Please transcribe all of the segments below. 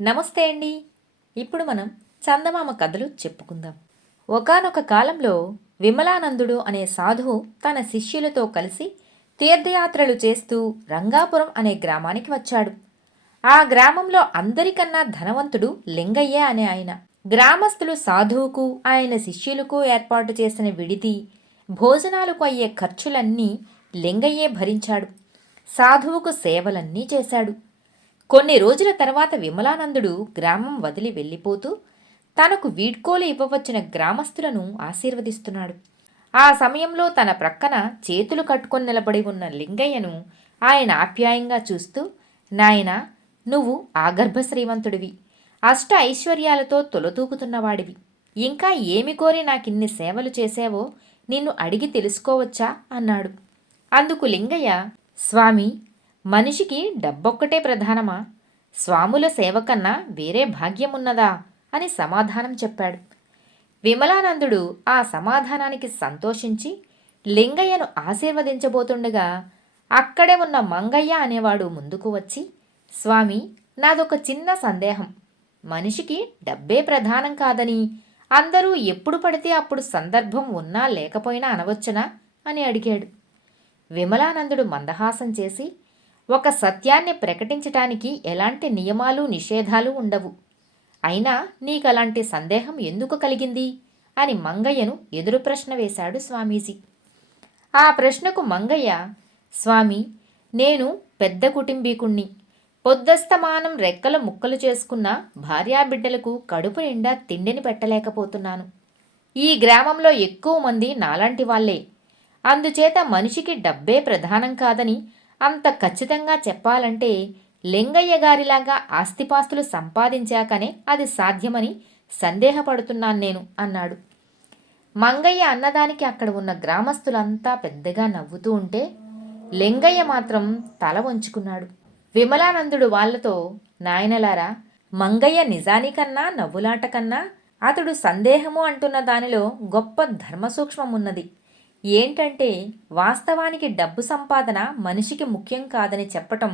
నమస్తే అండి. ఇప్పుడు మనం చందమామ కథలు చెప్పుకుందాం. ఒకానొక కాలంలో విమలానందుడు అనే సాధువు తన శిష్యులతో కలిసి తీర్థయాత్రలు చేస్తూ రంగాపురం అనే గ్రామానికి వచ్చాడు. ఆ గ్రామంలో అందరికన్నా ధనవంతుడు లింగయ్య అనే ఆయన. గ్రామస్తులు సాధువుకు ఆయన శిష్యులకు ఏర్పాటు చేసిన విడిది, భోజనాలకు అయ్యే ఖర్చులన్నీ లింగయ్యే భరించాడు. సాధువుకు సేవలన్నీ చేశాడు. కొన్ని రోజుల తర్వాత విమలానందుడు గ్రామం వదిలి వెళ్ళిపోతూ తనకు వీడ్కోలు ఇవ్వవచ్చిన గ్రామస్తులను ఆశీర్వదిస్తున్నాడు. ఆ సమయంలో తన ప్రక్కన చేతులు కట్టుకొని నిలబడి ఉన్న లింగయ్యను ఆయన ఆప్యాయంగా చూస్తూ, నాయనా, నువ్వు ఆగర్భ శ్రీమంతుడివి, అష్ట ఐశ్వర్యాలతో తొలతూగుతున్నవాడివి. ఇంకా ఏమి కోరి నాకిన్ని సేవలు చేశావో నిన్ను అడిగి తెలుసుకోవచ్చా అన్నాడు. అందుకు లింగయ్య, స్వామి, మనిషికి డబ్బొక్కటే ప్రధానమా? స్వాముల సేవ కన్నా వేరే భాగ్యమున్నదా అని సమాధానం చెప్పాడు. విమలానందుడు ఆ సమాధానానికి సంతోషించి లింగయ్యను ఆశీర్వదించబోతుండగా అక్కడే ఉన్న మంగయ్య అనేవాడు ముందుకు వచ్చి, స్వామి, నాదొక చిన్న సందేహం. మనిషికి డబ్బే ప్రధానం కాదని అందరూ ఎప్పుడు పడితే అప్పుడు సందర్భం ఉన్నా లేకపోయినా అనవచ్చునా అని అడిగాడు. విమలానందుడు మందహాసం చేసి, ఒక సత్యాన్ని ప్రకటించటానికి ఎలాంటి నియమాలు నిషేధాలు ఉండవు. అయినా నీకలాంటి సందేహం ఎందుకు కలిగింది అని మంగయ్యను ఎదురు ప్రశ్న వేశాడు స్వామీజీ. ఆ ప్రశ్నకు మంగయ్య, స్వామి, నేను పెద్ద కుటుంబీకుణ్ణి. పొద్దస్తమానం రెక్కల ముక్కలు చేసుకున్న భార్యాబిడ్డలకు కడుపు నిండా తిండిని పెట్టలేకపోతున్నాను. ఈ గ్రామంలో ఎక్కువ మంది నాలాంటి వాళ్లే. అందుచేత మనిషికి డబ్బే ప్రధానం కాదని అంత ఖచ్చితంగా చెప్పాలంటే లింగయ్య గారిలాగా ఆస్తిపాస్తులు సంపాదించాకనే అది సాధ్యమని సందేహపడుతున్నాను నేను అన్నాడు. మంగయ్య అన్నదానికి అక్కడ ఉన్న గ్రామస్తులంతా పెద్దగా నవ్వుతూ ఉంటే లింగయ్య మాత్రం తల వంచుకున్నాడు. విమలానందుడు వాళ్లతో, నాయనలారా, మంగయ్య నిజానికన్నా నవ్వులాట కన్నా అతడు సందేహము అంటున్న దానిలో గొప్ప ధర్మసూక్ష్మమున్నది. ఏంటంటే వాస్తవానికి డబ్బు సంపాదన మనిషికి ముఖ్యం కాదని చెప్పటం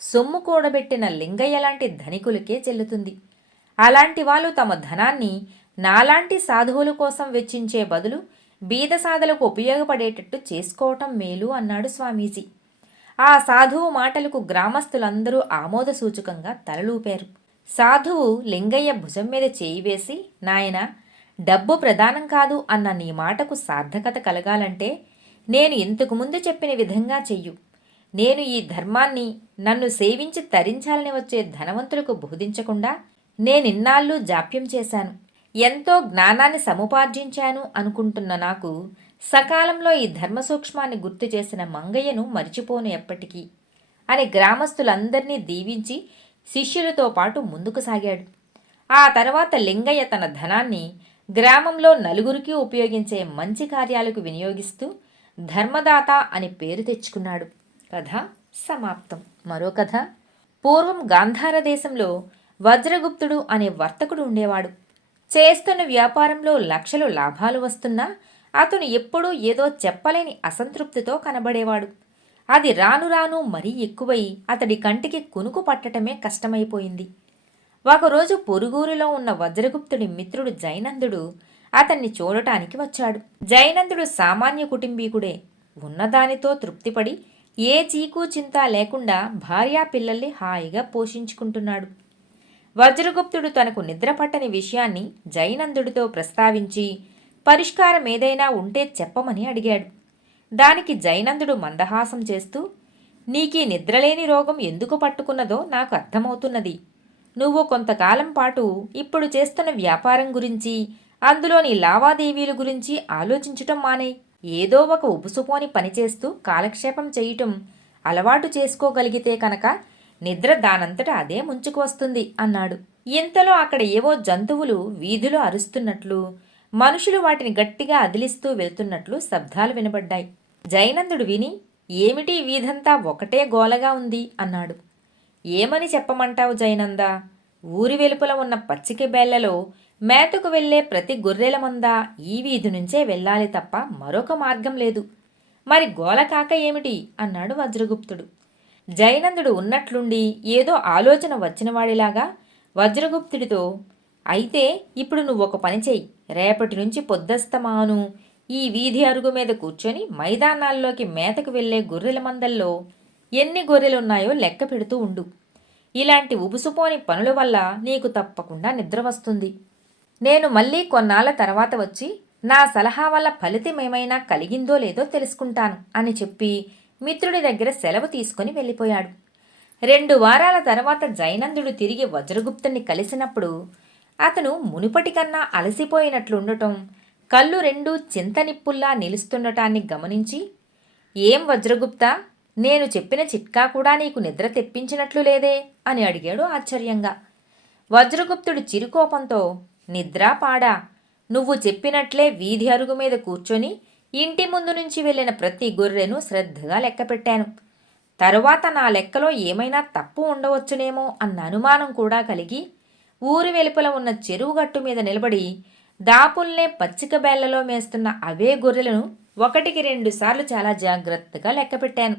సొమ్ము కూడబెట్టిన లింగయ్య లాంటి ధనికులకే చెల్లుతుంది. అలాంటి వాళ్ళు తమ ధనాన్ని నాలాంటి సాధువుల కోసం వెచ్చించే బదులు బీదసాదలకు ఉపయోగపడేటట్టు చేసుకోవటం మేలు అన్నాడు స్వామీజీ. ఆ సాధువు మాటలకు గ్రామస్తులందరూ ఆమోదసూచకంగా తలలూపారు. సాధువు లింగయ్య భుజం మీద చేయి వేసి, నాయనా, డబ్బు ప్రధానం కాదు అన్న నీ మాటకు సార్థకత కలగాలంటే నేను ఇంతకుముందు చెప్పిన విధంగా చెయ్యు. నేను ఈ ధర్మాన్ని నన్ను సేవించి తరించాలని వచ్చే ధనవంతులకు బోధించకుండా నేనిన్నాళ్ళు జాప్యం చేశాను. ఎంతో జ్ఞానాన్ని సముపార్జించాను అనుకుంటున్న నాకు సకాలంలో ఈ ధర్మసూక్ష్మాన్ని గుర్తు చేసిన మంగయ్యను మరిచిపోను ఎప్పటికీ అని గ్రామస్తులందరినీ దీవించి శిష్యులతో పాటు ముందుకు సాగాడు. ఆ తర్వాత లింగయ్య తన ధనాన్ని గ్రామంలో నలుగురికి ఉపయోగించే మంచి కార్యాలకు వినియోగిస్తూ ధర్మదాత అని పేరు తెచ్చుకున్నాడు. కథ సమాప్తం. మరో కథ. పూర్వం గాంధార దేశంలో వజ్రగుప్తుడు అనే వర్తకుడు ఉండేవాడు. చేస్తున్న వ్యాపారంలో లక్షలు లాభాలు వస్తున్నా అతను ఎప్పుడూ ఏదో చెప్పలేని అసంతృప్తితో కనబడేవాడు. అది రాను రాను మరీ ఎక్కువై అతడి కంటికి కునుకు పట్టటమే కష్టమైపోయింది. ఒకరోజు పొరుగురులో ఉన్న వజ్రగుప్తుడి మిత్రుడు జైనందుడు అతన్ని చూడటానికి వచ్చాడు. జైనందుడు సామాన్య కుటుంబీకుడే. ఉన్నదానితో తృప్తిపడి ఏ చీకు చింత లేకుండా భార్యా పిల్లల్ని హాయిగా పోషించుకుంటున్నాడు. వజ్రగుప్తుడు తనకు నిద్రపట్టని విషయాన్ని జైనందుడితో ప్రస్తావించి పరిష్కారం ఏదైనా ఉంటే చెప్పమని అడిగాడు. దానికి జైనందుడు మందహాసం చేస్తూ, నీకీ నిద్రలేని రోగం ఎందుకు పట్టుకున్నదో నాకు అర్థమవుతున్నది. నువ్వు కొంతకాలం పాటు ఇప్పుడు చేస్తున్న వ్యాపారం గురించి, అందులోని లావాదేవీల గురించి ఆలోచించటం మానే ఏదో ఒక ఉబుసుపోని పనిచేస్తూ కాలక్షేపం చేయటం అలవాటు చేసుకోగలిగితే కనుక నిద్ర దానంతట అదే ముంచుకు వస్తుంది అన్నాడు. ఇంతలో అక్కడ ఏవో జంతువులు వీధిలో అరుస్తున్నట్లు, మనుషులు వాటిని గట్టిగా అదిలిస్తూ వెళ్తున్నట్లు శబ్దాలు వినబడ్డాయి. జైనందుడు విని, ఏమిటి వీధంతా ఒకటే గోలగా ఉంది అన్నాడు. ఏమని చెప్పమంటావు జైనందా? ఊరి వెలుపల ఉన్న పచ్చిక బేళ్లలో మేతకు వెళ్లే ప్రతి గొర్రెల మంద ఈ వీధి నుంచే వెళ్ళాలి తప్ప మరొక మార్గం లేదు. మరి గోల కాక ఏమిటి అన్నాడు వజ్రగుప్తుడు. జైనందుడు ఉన్నట్లుండి ఏదో ఆలోచన వచ్చినవాడిలాగా వజ్రగుప్తుడితో, అయితే ఇప్పుడు నువ్వొక పని చెయ్యి. రేపటి నుంచి పొద్దస్తమాను ఈ వీధి అరుగు మీద కూర్చొని మైదానాల్లోకి మేతకు వెళ్లే గొర్రెల మందల్లో ఎన్ని గొర్రెలున్నాయో లెక్క పెడుతూ ఉండు. ఇలాంటి ఉబుసుపోని పనుల వల్ల నీకు తప్పకుండా నిద్ర వస్తుంది. నేను మళ్ళీ కొన్నాళ్ల తర్వాత వచ్చి నా సలహా వల్ల ఫలితమేమైనా కలిగిందో లేదో తెలుసుకుంటాను అని చెప్పి మిత్రుడి దగ్గర సెలవు తీసుకుని వెళ్ళిపోయాడు. 2 వారాల తర్వాత జైనందుడు తిరిగి వజ్రగుప్తుని కలిసినప్పుడు అతను మునుపటి కన్నా అలసిపోయినట్లుండటం, కళ్ళు రెండూ చింతనిప్పుల్లా నిలుస్తుండటాన్ని గమనించి, ఏం వజ్రగుప్త, నేను చెప్పిన చిట్కా కూడా నీకు నిద్ర తెప్పించినట్లు లేదే అని అడిగాడు ఆశ్చర్యంగా. వజ్రగుప్తుడు చిరుకోపంతో, నిద్రా పాడా, నువ్వు చెప్పినట్లే వీధి అరుగు మీద కూర్చొని ఇంటి ముందు నుంచి వెళ్ళిన ప్రతి గొర్రెను శ్రద్ధగా లెక్కపెట్టాను. తరువాత నా లెక్కలో ఏమైనా తప్పు ఉండవచ్చునేమో అన్న అనుమానం కూడా కలిగి ఊరి వెలుపల ఉన్న చెరువుగట్టు మీద నిలబడి దాపుల్నే పచ్చిక బేళ్లలో మేస్తున్న అవే గొర్రెలను 1-2 సార్లు చాలా జాగ్రత్తగా లెక్కపెట్టాను.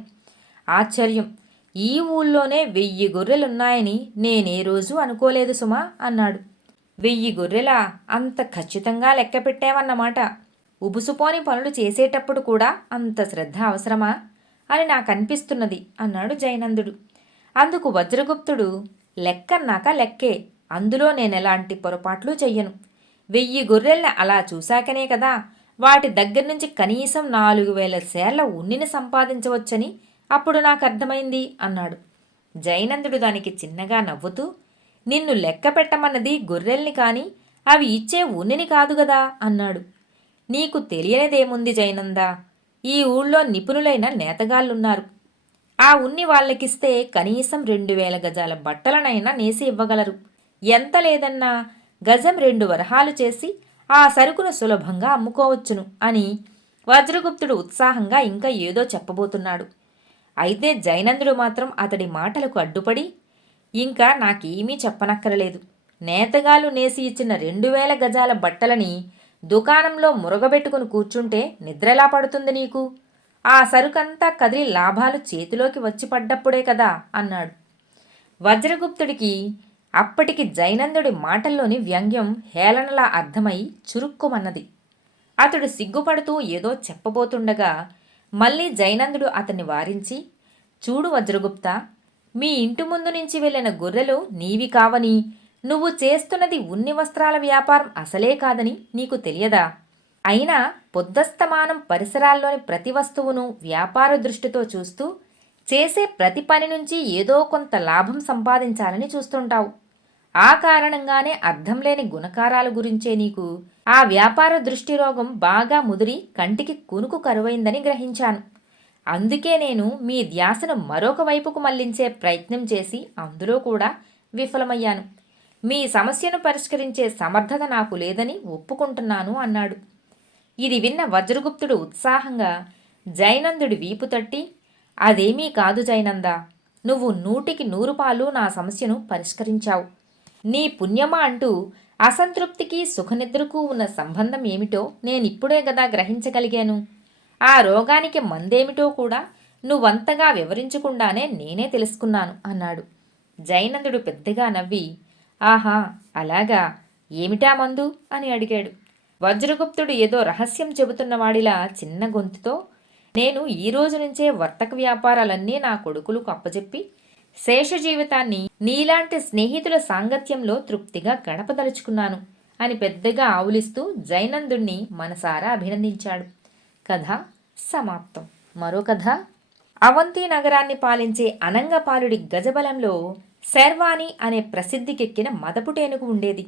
ఆశ్చర్యం, ఈ ఊళ్ళోనే 1000 గొర్రెలున్నాయని నేనే రోజు అనుకోలేదు సుమా అన్నాడు. 1000 గొర్రెలా? అంత ఖచ్చితంగా లెక్క పెట్టావన్నమాట. ఉబుసుపోని పనులు చేసేటప్పుడు కూడా అంత శ్రద్ధ అవసరమా అని నాకనిపిస్తున్నది అన్నాడు జైనందుడు. అందుకు వజ్రగుప్తుడు, లెక్కన్నాక లెక్కే, అందులో నేనెలాంటి పొరపాట్లు చెయ్యను. 1000 గొర్రెల్ని అలా చూశాకనే కదా వాటి దగ్గర నుంచి కనీసం 4000 సేర్ల ఉన్నిని సంపాదించవచ్చని అప్పుడు నాకు అర్థమైంది అన్నాడు. జైనందుడు దానికి చిన్నగా నవ్వుతూ, నిన్ను లెక్క పెట్టమన్నది గొర్రెల్ని కాని అవి ఇచ్చే ఉన్నిని కాదు గదా అన్నాడు. నీకు తెలియనిదేముంది జైనందా, ఈ ఊళ్ళో నిపుణులైన నేతగాళ్ళున్నారు. ఆ ఉన్ని వాళ్ళకిస్తే కనీసం 2000 గజాల బట్టలనైనా నేసి ఇవ్వగలరు. ఎంత లేదన్నా గజం 2 వరహాలు చేసి ఆ సరుకును సులభంగా అమ్ముకోవచ్చును అని వజ్రగుప్తుడు ఉత్సాహంగా ఇంకా ఏదో చెప్పబోతున్నాడు. అయితే జైనందుడు మాత్రం అతడి మాటలకు అడ్డుపడి, ఇంకా నాకేమీ చెప్పనక్కరలేదు. నేతగాళ్ళు నేసి ఇచ్చిన 2000 గజాల బట్టలని దుకాణంలో మురగబెట్టుకుని కూర్చుంటే నిద్రెలా పడుతుంది నీకు? ఆ సరుకంతా కదిలి లాభాలు చేతిలోకి వచ్చి పడ్డప్పుడే కదా అన్నాడు. వజ్రగుప్తుడికి అప్పటికి జైనందుడి మాటల్లోని వ్యంగ్యం హేళనలా అర్థమై చురుక్కుమన్నది. అతడు సిగ్గుపడుతూ ఏదో చెప్పబోతుండగా మళ్ళీ జైనందుడు అతన్ని వారించి, చూడు వజ్రగుప్త, మీ ఇంటి ముందు నుంచి వెళ్ళిన గొర్రెలు నీవి కావని, నువ్వు చేస్తున్నది ఉన్ని వస్త్రాల వ్యాపారం అసలే కాదని నీకు తెలియదా? అయినా పొద్దస్తమానం పరిసరాల్లోని ప్రతి వస్తువును వ్యాపార దృష్టితో చూస్తూ చేసే ప్రతి పని నుంచి ఏదో కొంత లాభం సంపాదించాలని చూస్తుంటావు. ఆ కారణంగానే అర్థం లేని గుణకారాల గురించే నీకు ఆ వ్యాపార దృష్టి రోగం బాగా ముదిరి కంటికి కునుకు కరువైందని గ్రహించాను. అందుకే నేను మీ ధ్యాసను మరొక వైపుకు మళ్లించే ప్రయత్నం చేసి అందులో కూడా విఫలమయ్యాను. మీ సమస్యను పరిష్కరించే సమర్థత నాకు లేదని ఒప్పుకుంటున్నాను అన్నాడు. ఇది విన్న వజ్రగుప్తుడు ఉత్సాహంగా జైనందుడి వీపు తట్టి, అదేమీ కాదు జైనందా, నువ్వు 100కి 100 నా సమస్యను పరిష్కరించావు. నీ పుణ్యమా అంటూ అసంతృప్తికి సుఖనిద్రకు ఉన్న సంబంధం ఏమిటో నేనిప్పుడే గదా గ్రహించగలిగాను. ఆ రోగానికి మందేమిటో కూడా నువ్వంతగా వివరించకుండానే నేనే తెలుసుకున్నాను అన్నాడు. జైనందుడు పెద్దగా నవ్వి, ఆహా అలాగా, ఏమిటా మందు అని అడిగాడు. వజ్రగుప్తుడు ఏదో రహస్యం చెబుతున్నవాడిలా చిన్న గొంతుతో, నేను ఈ రోజు నుంచే వర్తక వ్యాపారాలన్నీ నా కొడుకులకు అప్పచెప్పి శేష జీవితాన్ని నీలాంటి స్నేహితుల సాంగత్యంలో తృప్తిగా గడపదలుచుకున్నాను అని పెద్దగా ఆవులిస్తూ జైనందుణ్ణి మనసారా అభినందించాడు. కథ సమాప్తం. మరో కథ. అవంతి నగరాన్ని పాలించే అనంగపాలుడి గజబలంలో శర్వాణి అనే ప్రసిద్ధికెక్కిన మదపుటేనుగు ఉండేది.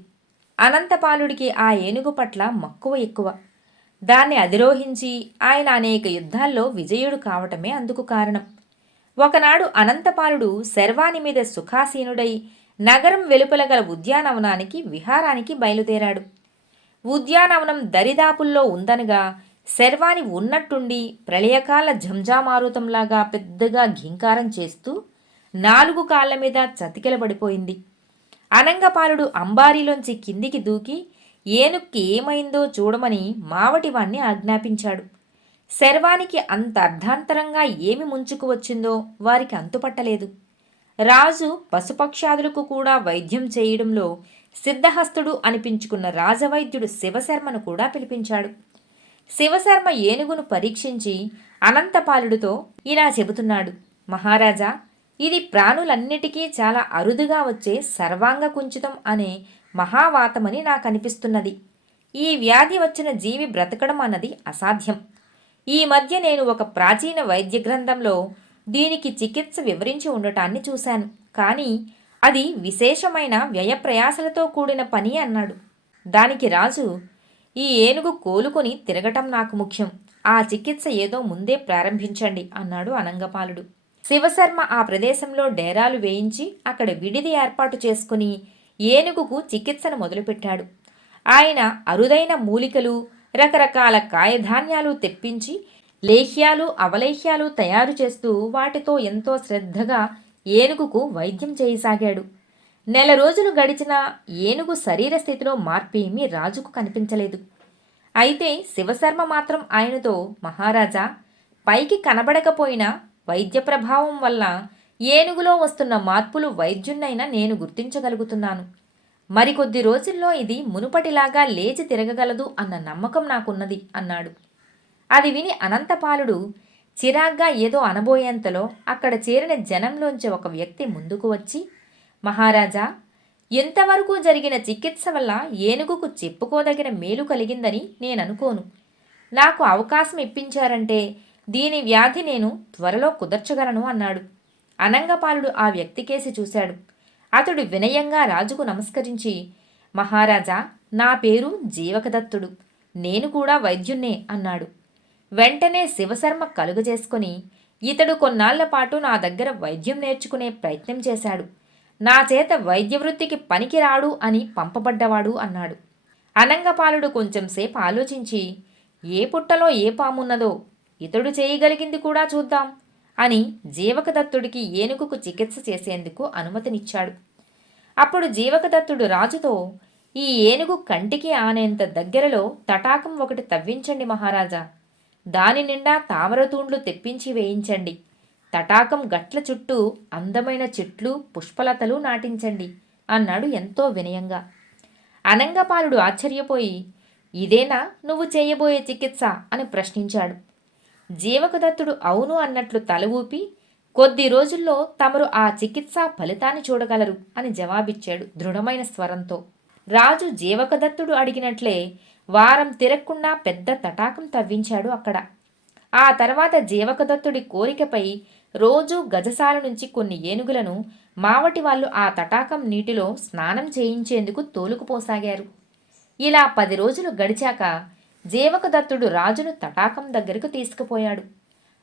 అనంతపాలుడికి ఆ ఏనుగు పట్ల మక్కువ ఎక్కువ. దాన్ని అధిరోహించి ఆయన అనేక యుద్ధాల్లో విజయుడు కావటమే అందుకు కారణం. ఒకనాడు అనంతపాలుడు శర్వాణి మీద సుఖాసీనుడై నగరం వెలుపల గల ఉద్యానవనానికి విహారానికి బయలుదేరాడు. ఉద్యానవనం దరిదాపుల్లో ఉందనగా శర్వాణి ఉన్నట్టుండి ప్రళయకాల ఝంఝామారుతంలాగా పెద్దగా ఘీంకారం చేస్తూ 4 కాళ్ల మీద చతికిలబడిపోయింది. అనంగపాలుడు అంబారీలోంచి కిందికి దూకి ఏనుక్కి ఏమైందో చూడమని మావటివాణ్ణి ఆజ్ఞాపించాడు. శర్వానికి అంత అర్ధాంతరంగా ఏమి ముంచుకు వచ్చిందో వారికి అంతుపట్టలేదు. రాజు పశుపక్షాదులకు కూడా వైద్యం చేయడంలో సిద్ధహస్తుడు అనిపించుకున్న రాజవైద్యుడు శివశర్మను కూడా పిలిపించాడు. శివశర్మ ఏనుగును పరీక్షించి అనంతపాలుడితో ఇలా చెబుతున్నాడు: మహారాజా, ఇది ప్రాణులన్నిటికీ చాలా అరుదుగా వచ్చే సర్వాంగ కుంచితం అనే మహావాతమని నాకనిపిస్తున్నది. ఈ వ్యాధి వచ్చిన జీవి బ్రతకడం అన్నది అసాధ్యం. ఈ మధ్య నేను ఒక ప్రాచీన వైద్య గ్రంథంలో దీనికి చికిత్స వివరించి ఉండటాన్ని చూశాను. కానీ అది విశేషమైన వ్యయప్రయాసలతో కూడిన పని అన్నాడు. దానికి రాజు, ఈ ఏనుగు కోలుకొని తిరగటం నాకు ముఖ్యం. ఆ చికిత్స ఏదో ముందే ప్రారంభించండి అన్నాడు అనంగపాలుడు. శివశర్మ ఆ ప్రదేశంలో డేరాలు వేయించి అక్కడ విడిది ఏర్పాటు చేసుకుని ఏనుగుకు చికిత్సను మొదలుపెట్టాడు. ఆయన అరుదైన మూలికలు, రకరకాల కాయధాన్యాలు తెప్పించి లేహ్యాలు, అవలేహ్యాలు తయారు చేస్తూ వాటితో ఎంతో శ్రద్ధగా ఏనుగుకు వైద్యం చేయసాగాడు. నెల రోజులు గడిచినా ఏనుగు శరీర స్థితిలో మార్పేమీ రాజుకు కనిపించలేదు. అయితే శివశర్మ మాత్రం ఆయనతో, మహారాజా, పైకి కనబడకపోయినా వైద్య ప్రభావం వల్ల ఏనుగులో వస్తున్న మార్పులు వైద్యున్నైనా నేను గుర్తించగలుగుతున్నాను. మరికొద్ది రోజుల్లో ఇది మునుపటిలాగా లేచి తిరగగలదు అన్న నమ్మకం నాకున్నది అన్నాడు. అది విని అనంతపాలుడు చిరాగ్గా ఏదో అనబోయేంతలో అక్కడ చేరిన జనంలోంచి ఒక వ్యక్తి ముందుకు వచ్చి, మహారాజా, ఇంతవరకు జరిగిన చికిత్స వల్ల ఏనుగుకు చెప్పుకోదగిన మేలు కలిగిందని నేననుకోను. నాకు అవకాశం ఇప్పించారంటే దీని వ్యాధి నేను త్వరలో కుదర్చగలను అన్నాడు. అనంగపాలుడు ఆ వ్యక్తికేసి చూశాడు. అతడు వినయంగా రాజుకు నమస్కరించి, మహారాజా, నా పేరు జీవకదత్తుడు, నేను కూడా వైద్యున్నే అన్నాడు. వెంటనే శివశర్మ కలుగజేసుకొని, ఇతడు కొన్నాళ్ల పాటు నా దగ్గర వైద్యం నేర్చుకునే ప్రయత్నం చేశాడు. నా చేత వైద్యవృత్తికి పనికిరాడు అని పంపబడ్డవాడు అన్నాడు. అనంగపాలుడు కొంచెంసేపు ఆలోచించి, ఏ పుట్టలో ఏ పామున్నదో ఇతడు చేయగలిగింది కూడా చూద్దాం అని జీవకదత్తుడికి ఏనుగుకు చికిత్స చేసేందుకు అనుమతినిచ్చాడు. అప్పుడు జీవకదత్తుడు రాజుతో, ఈ ఏనుగు కంటికి ఆనేంత దగ్గరలో తటాకం ఒకటి తవ్వించండి మహారాజా. దాని నిండా తామరతూండ్లు తెప్పించి వేయించండి. తటాకం గట్ల చుట్టూ అందమైన చెట్లు, పుష్పలతలు నాటించండి అన్నాడు ఎంతో వినయంగా. అనంగపాలుడు ఆశ్చర్యపోయి, ఇదేనా నువ్వు చేయబోయే చికిత్స అని ప్రశ్నించాడు. జీవకదత్తుడు అవును అన్నట్లు తల ఊపి, కొద్ది రోజుల్లో తమరు ఆ చికిత్సా ఫలితాన్ని చూడగలరు అని జవాబిచ్చాడు దృఢమైన స్వరంతో. రాజు జీవకదత్తుడు అడిగినట్లే వారం తిరగకుండా పెద్ద తటాకం తవ్వించాడు అక్కడ. ఆ తర్వాత జీవకదత్తుడి కోరికపై రోజూ గజశాల నుంచి కొన్ని ఏనుగులను మావటి వాళ్ళు ఆ తటాకం నీటిలో స్నానం చేయించేందుకు తోలుకుపోసాగారు. ఇలా 10 రోజులు గడిచాక జీవకదత్తుడు రాజును తటాకం దగ్గరకు తీసుకుపోయాడు.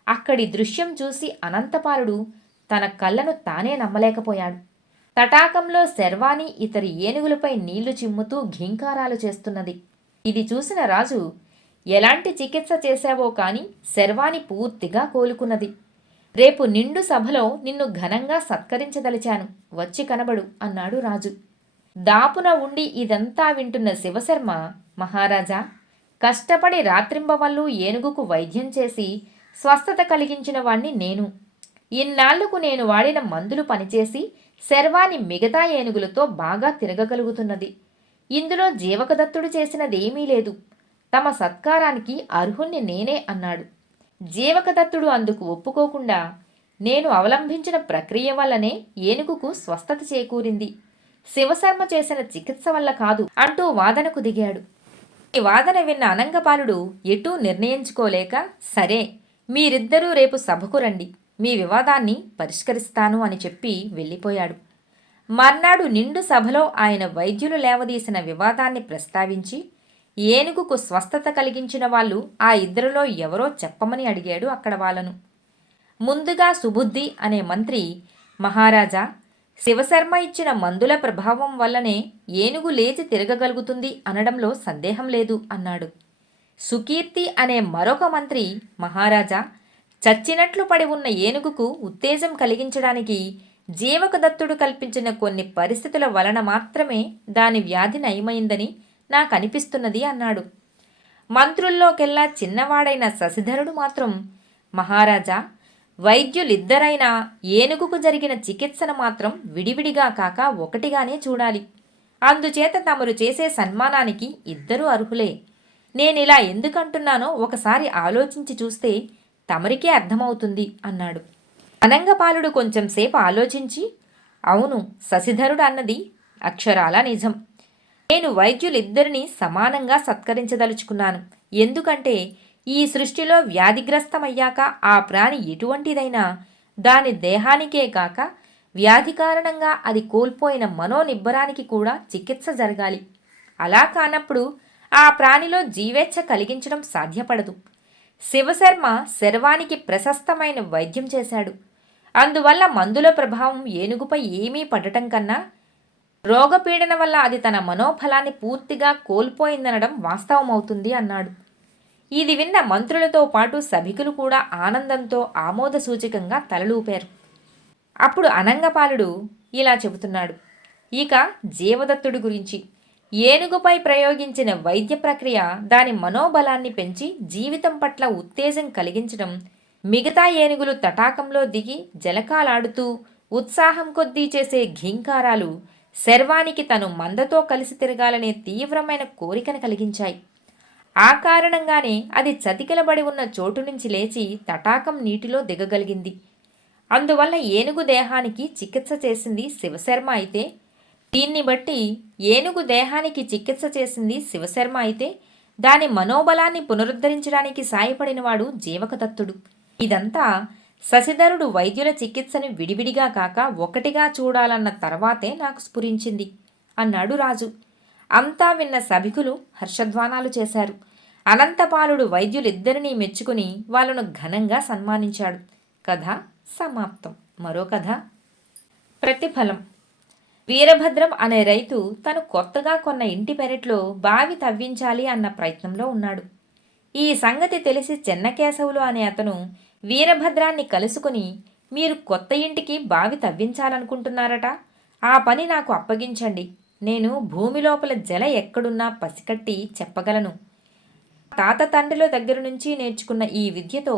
అక్కడి దృశ్యం చూసి అనంతపాలుడు తన కళ్ళను తానే నమ్మలేకపోయాడు. తటాకంలో శర్వాణి ఇతరి ఏనుగులపై నీళ్లు చిమ్ముతూ ఘీంకారాలు చేస్తున్నది. ఇది చూసిన రాజు, ఎలాంటి చికిత్స చేశావో కాని శర్వాణి పూర్తిగా కోలుకున్నది. రేపు నిండు సభలో నిన్ను ఘనంగా సత్కరించదలిచాను, వచ్చి కనబడు అన్నాడు రాజు. దాపున ఉండి ఇదంతా వింటున్న శివశర్మ, మహారాజా, కష్టపడి రాత్రింబవళ్ళు ఏనుగుకు వైద్యం చేసి స్వస్థత కలిగించిన వాణ్ణి నేను. ఇన్నాళ్లకు నేను వాడిన మందులు పనిచేసి శర్వాణి మిగతా ఏనుగులతో బాగా తిరగగలుగుతున్నది. ఇందులో జీవకదత్తుడు చేసినదేమీ లేదు. తమ సత్కారానికి అర్హుణ్ణి నేనే అన్నాడు. జీవకదత్తుడు అందుకు ఒప్పుకోకుండా, నేను అవలంబించిన ప్రక్రియ వల్లనే ఏనుగుకు స్వస్థత చేకూరింది, శివశర్మ చేసిన చికిత్స వల్ల కాదు అంటూ వాదనకు దిగాడు. ఈ వాదన విన్న అనంగపాలుడు ఎటూ నిర్ణయించుకోలేక, సరే, మీరిద్దరూ రేపు సభకు రండి, మీ వివాదాన్ని పరిష్కరిస్తాను అని చెప్పి వెళ్ళిపోయాడు. మర్నాడు నిండు సభలో ఆయన వైద్యులు లేవదీసిన వివాదాన్ని ప్రస్తావించి, ఏనుగుకు స్వస్థత కలిగించిన వాళ్ళు ఆ ఇద్దరిలో ఎవరో చెప్పమని అడిగాడు అక్కడ వాళ్ళను. ముందుగా సుబుద్ధి అనే మంత్రి, మహారాజా, శివశర్మ ఇచ్చిన మందుల ప్రభావం వల్లనే ఏనుగు లేచి తిరగగలుగుతుంది అనడంలో సందేహం లేదు అన్నాడు. సుకీర్తి అనే మరొక మంత్రి, మహారాజా, చచ్చినట్లు పడి ఉన్న ఏనుగుకు ఉత్తేజం కలిగించడానికి జీవకదత్తుడు కల్పించిన కొన్ని పరిస్థితుల వలన మాత్రమే దాని వ్యాధి నయమైందని నాకనిపిస్తున్నది అన్నాడు. మంత్రుల్లోకెల్లా చిన్నవాడైన శశిధరుడు మాత్రం, మహారాజా, వైద్యులిద్దరైనా ఏనుగుకు జరిగిన చికిత్సను మాత్రం విడివిడిగా కాక ఒకటిగానే చూడాలి. అందుచేత తమరు చేసే సన్మానానికి ఇద్దరూ అర్హులే. నేనిలా ఎందుకంటున్నానో ఒకసారి ఆలోచించి చూస్తే తమరికే అర్థమవుతుంది అన్నాడు. అనంగపాలుడు కొంచెంసేపు ఆలోచించి, అవును, శశిధరుడు అన్నది అక్షరాలా నిజం. నేను వైద్యులిద్దరినీ సమానంగా సత్కరించదలుచుకున్నాను. ఎందుకంటే ఈ సృష్టిలో వ్యాధిగ్రస్తమయ్యాక ఆ ప్రాణి ఎటువంటిదైనా దాని దేహానికే కాక వ్యాధి కారణంగా అది కోల్పోయిన మనోనిబ్బరానికి కూడా చికిత్స జరగాలి. అలా కానప్పుడు ఆ ప్రాణిలో జీవేచ్ఛ కలిగించడం సాధ్యపడదు. శివశర్మ శర్వానికి ప్రశస్తమైన వైద్యం చేశాడు. అందువల్ల మందుల ప్రభావం ఏనుగుపై ఏమీ పడటం కన్నా రోగపీడన వల్ల అది తన మనోఫలాన్ని పూర్తిగా కోల్పోయిందనడం వాస్తవమవుతుంది అన్నాడు. ఇది విన్న మంత్రులతో పాటు సభికులు కూడా ఆనందంతో ఆమోదసూచకంగా తలలూపారు. అప్పుడు అనంగపాలుడు ఇలా చెబుతున్నాడు. ఇక జీవదత్తుడి గురించి. ఏనుగుపై ప్రయోగించిన వైద్య ప్రక్రియ దాని మనోబలాన్ని పెంచి జీవితం పట్ల ఉత్తేజం కలిగించడం, మిగతా ఏనుగులు తటాకంలో దిగి జలకాలాడుతూ ఉత్సాహం కొద్దీ చేసే ఘీంకారాలు శర్వానికి తను మందతో కలిసి తిరగాలనే తీవ్రమైన కోరికను కలిగించాయి. ఆ కారణంగానే అది చతికిలబడి ఉన్న చోటు నుంచి లేచి తటాకం నీటిలో దిగగలిగింది. అందువల్ల ఏనుగు దేహానికి చికిత్స చేసింది శివశర్మ అయితే దీన్ని బట్టి ఏనుగు దేహానికి చికిత్స చేసింది శివశర్మ అయితే దాని మనోబలాన్ని పునరుద్ధరించడానికి సాయపడినవాడు జీవకదత్తుడు. ఇదంతా శశిధరుడు వైద్యుల చికిత్సను విడివిడిగా కాక ఒకటిగా చూడాలన్న తర్వాతే నాకు స్ఫురించింది అన్నాడు రాజు. అంతా విన్న సభికులు హర్షధ్వానాలు చేశారు. అనంతపాలుడు వైద్యులిద్దరినీ మెచ్చుకుని వాళ్ళను ఘనంగా సన్మానించాడు. కథ సమాప్తం. మరో కథ. ప్రతిఫలం. వీరభద్రం అనే రైతు తను కొత్తగా కొన్న ఇంటి పెరట్లో బావి తవ్వించాలి అన్న ప్రయత్నంలో ఉన్నాడు. ఈ సంగతి తెలిసి చెన్నకేశవులు అనే అతను వీరభద్రాన్ని కలుసుకుని, మీరు కొత్త ఇంటికి బావి తవ్వించాలనుకుంటున్నారట, ఆ పని నాకు అప్పగించండి. నేను భూమి లోపల జల ఎక్కడున్నా పసికట్టి చెప్పగలను. తాత తండ్రుల దగ్గర నుంచి నేర్చుకున్న ఈ విద్యతో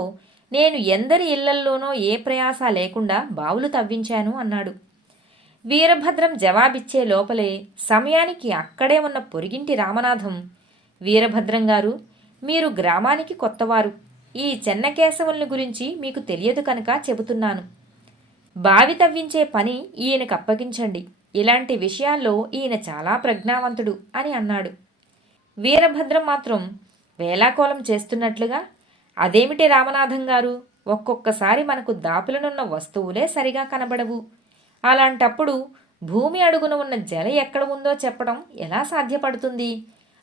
నేను ఎందరి ఇళ్లల్లోనో ఏ ప్రయాస లేకుండా బావులు తవ్వించాను అన్నాడు. వీరభద్రం జవాబిచ్చే లోపలే సమయానికి అక్కడే ఉన్న పొరిగింటి రామనాథం, వీరభద్రం గారు, మీరు గ్రామానికి కొత్తవారు. ఈ చెన్నకేశవుల్ని గురించి మీకు తెలియదు కనుక చెబుతున్నాను. బావి తవ్వించే పని ఈయనకు అప్పగించండి. ఇలాంటి విషయాల్లో ఈయన చాలా ప్రజ్ఞావంతుడు అని అన్నాడు. వీరభద్రం మాత్రం వేలాకోలం చేస్తున్నట్లుగా, అదేమిటి రామనాథం గారు, ఒక్కొక్కసారి మనకు దాపులనున్న వస్తువులే సరిగా కనబడవు. అలాంటప్పుడు భూమి అడుగున ఉన్న జల ఎక్కడ ఉందో చెప్పడం ఎలా సాధ్యపడుతుంది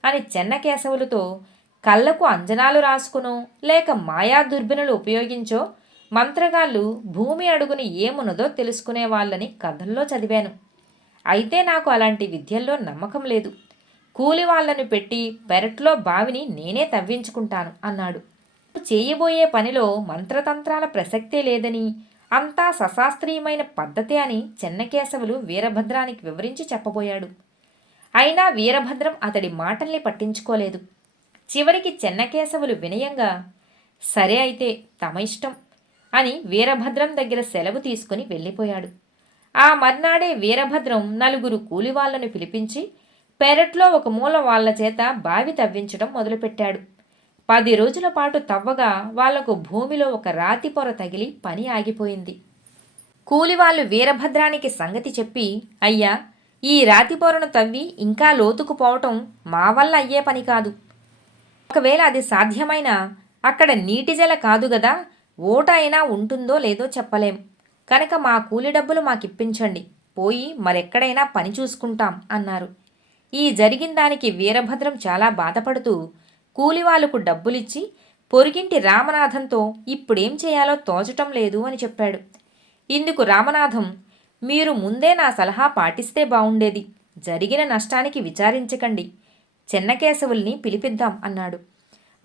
అని చెన్నకేశవులతో కళ్ళకు అంజనాలు రాసుకునో లేక మాయా దుర్బిణులు ఉపయోగించో మంత్రగాళ్ళు భూమి అడుగున ఏమున్నదో తెలుసుకునే వాళ్ళని కథల్లో చదివాను. అయితే నాకు అలాంటి విద్యల్లో నమ్మకం లేదు. కూలి వాళ్లను పెట్టి పెరట్లో బావిని నేనే తవ్వించుకుంటాను అన్నాడు. చేయబోయే పనిలో మంత్రతంత్రాల ప్రసక్తే లేదని, అంతా సశాస్త్రీయమైన పద్ధతే అని చెన్నకేశవులు వీరభద్రానికి వివరించి చెప్పబోయాడు. అయినా వీరభద్రం అతడి మాటల్ని పట్టించుకోలేదు. చివరికి చెన్నకేశవులు వినయంగా, సరే అయితే తమ ఇష్టం అని వీరభద్రం దగ్గర సెలవు తీసుకుని వెళ్ళిపోయాడు. ఆ మర్నాడే వీరభద్రం నలుగురు కూలివాళ్లను పిలిపించి పెరట్లో ఒక మూల వాళ్ల చేత బావి తవ్వించడం మొదలుపెట్టాడు. 10 రోజుల పాటు తవ్వగా వాళ్లకు భూమిలో ఒక రాతి పొర తగిలి పని ఆగిపోయింది. కూలివాళ్లు వీరభద్రానికి సంగతి చెప్పి, అయ్యా, ఈ రాతి పొరను తవ్వి ఇంకా లోతుకు పోవటం మా వల్ల అయ్యే పని కాదు. ఒకవేళ అది సాధ్యమైనా అక్కడ నీటి జల కాదు గదా, ఓట అయినా ఉంటుందో లేదో చెప్పలేం. కనుక మా కూలి డబ్బులు మాకిప్పించండి, పోయి మరెక్కడైనా పని చూసుకుంటాం అన్నారు. ఈ జరిగిన దానికి వీరభద్రం చాలా బాధపడుతూ కూలివాళ్లకు డబ్బులిచ్చి పొరుగింటి రామనాథంతో ఇప్పుడేం చేయాలో తోచటం లేదు అని చెప్పాడు. ఇందుకు రామనాథం, మీరు ముందే నా సలహా పాటిస్తే బావుండేది. జరిగిన నష్టానికి విచారించకండి, చెన్నకేశవుల్ని పిలిపిద్దాం అన్నాడు.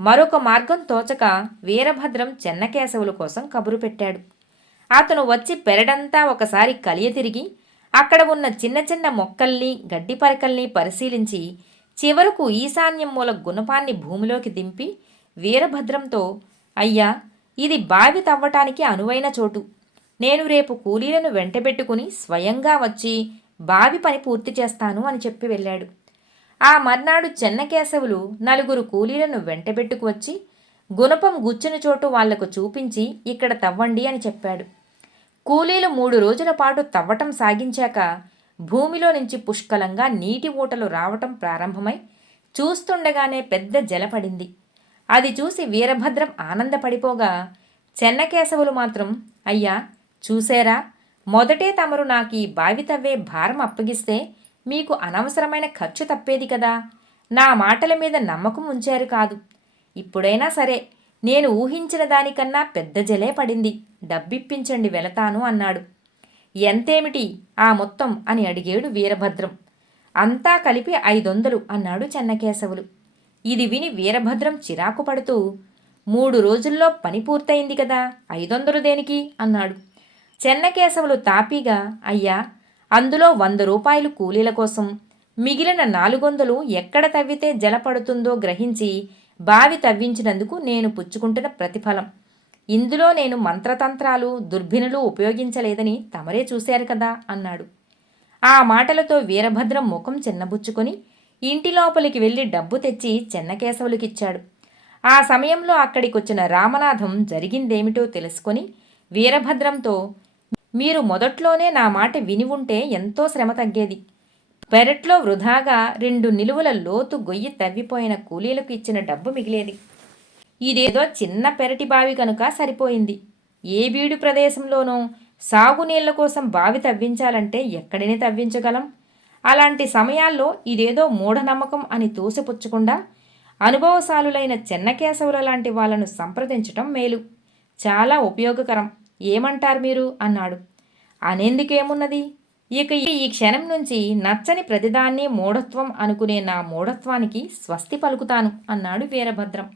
మరొక మార్గం తోచక వీరభద్రం చెన్నకేశవుల కోసం కబురు పెట్టాడు. అతను వచ్చి పెరడంతా ఒకసారి కలియ తిరిగి అక్కడ ఉన్న చిన్న చిన్న మొక్కల్ని గడ్డిపరకల్ని పరిశీలించి చివరకు ఈశాన్యం మూల గుణపాన్ని భూమిలోకి దింపి వీరభద్రంతో, అయ్యా, ఇది బావి తవ్వటానికి అనువైన చోటు. నేను రేపు కూలీలను వెంటబెట్టుకుని స్వయంగా వచ్చి బావి పని పూర్తి చేస్తాను అని చెప్పి వెళ్ళాడు. ఆ మర్నాడు చెన్నకేశవులు నలుగురు కూలీలను వెంటబెట్టుకు వచ్చి గుణపం గుచ్చిన చోటు వాళ్లకు చూపించి ఇక్కడ తవ్వండి అని చెప్పాడు. కూలీలు 3 రోజుల పాటు తవ్వటం సాగించాక భూమిలో నుంచి పుష్కలంగా నీటి ఊటలు రావటం ప్రారంభమై చూస్తుండగానే పెద్ద జల పడింది. అది చూసి వీరభద్రం ఆనందపడిపోగా చెన్నకేశవులు మాత్రం, అయ్యా చూసేరా, మొదటే తమరు నాకు ఈ బావి తవ్వే భారం అప్పగిస్తే మీకు అనవసరమైన ఖర్చు తప్పేది కదా, నా మాటల మీద నమ్మకం ఉంచారు కాదు. ఇప్పుడైనా సరే నేను ఊహించిన దానికన్నా పెద్ద జలే పడింది, డబ్బిప్పించండి వెళతాను అన్నాడు. ఎంతేమిటి ఆ మొత్తం అని అడిగాడు వీరభద్రం. అంతా కలిపి 500 అన్నాడు చెన్నకేశవులు. ఇది విని వీరభద్రం చిరాకు పడుతూ, 3 రోజుల్లో పని పూర్తయింది కదా, 500 దేనికి అన్నాడు. చెన్నకేశవులు తాపీగా, అయ్యా అందులో 100 రూపాయలు కూలీల కోసం, మిగిలిన 400 ఎక్కడ తవ్వితే జలపడుతుందో గ్రహించి బావి తవ్వించినందుకు నేను పుచ్చుకుంటున్న ప్రతిఫలం. ఇందులో నేను మంత్రతంత్రాలు దుర్భినులు ఉపయోగించలేదని తమరే చూశారు కదా అన్నాడు. ఆ మాటలతో వీరభద్రం ముఖం చిన్నబుచ్చుకొని ఇంటి లోపలికి వెళ్ళి డబ్బు తెచ్చి చెన్నకేశవులకిచ్చాడు. ఆ సమయంలో అక్కడికొచ్చిన రామనాథం జరిగిందేమిటో తెలుసుకొని వీరభద్రంతో, మీరు మొదట్లోనే నా మాట విని ఉంటే ఎంతో శ్రమ తగ్గేది. పెరట్లో వృధాగా 2 నిలువుల లోతు గొయ్యి తవ్విపోయిన కూలీలకు ఇచ్చిన డబ్బు మిగిలేది. ఇదేదో చిన్న పెరటి బావి కనుక సరిపోయింది. ఏ బీడు ప్రదేశంలోనూ సాగునీళ్ల కోసం బావి తవ్వించాలంటే ఎక్కడిని తవ్వించగలం? అలాంటి సమయాల్లో ఇదేదో మూఢనమ్మకం అని తోసిపుచ్చకుండా అనుభవశాలులైన చెన్నకేశవుల లాంటి వాళ్లను సంప్రదించటం మేలు, చాలా ఉపయోగకరం. ఏమంటారు మీరు అన్నాడు. అనేందుకేమున్నది, ఇక ఈ క్షణం నుంచి నచ్చని ప్రతిదాన్ని మూఢత్వం అనుకునే నా మూఢత్వానికి స్వస్తి పలుకుతాను అన్నాడు వీరభద్రం.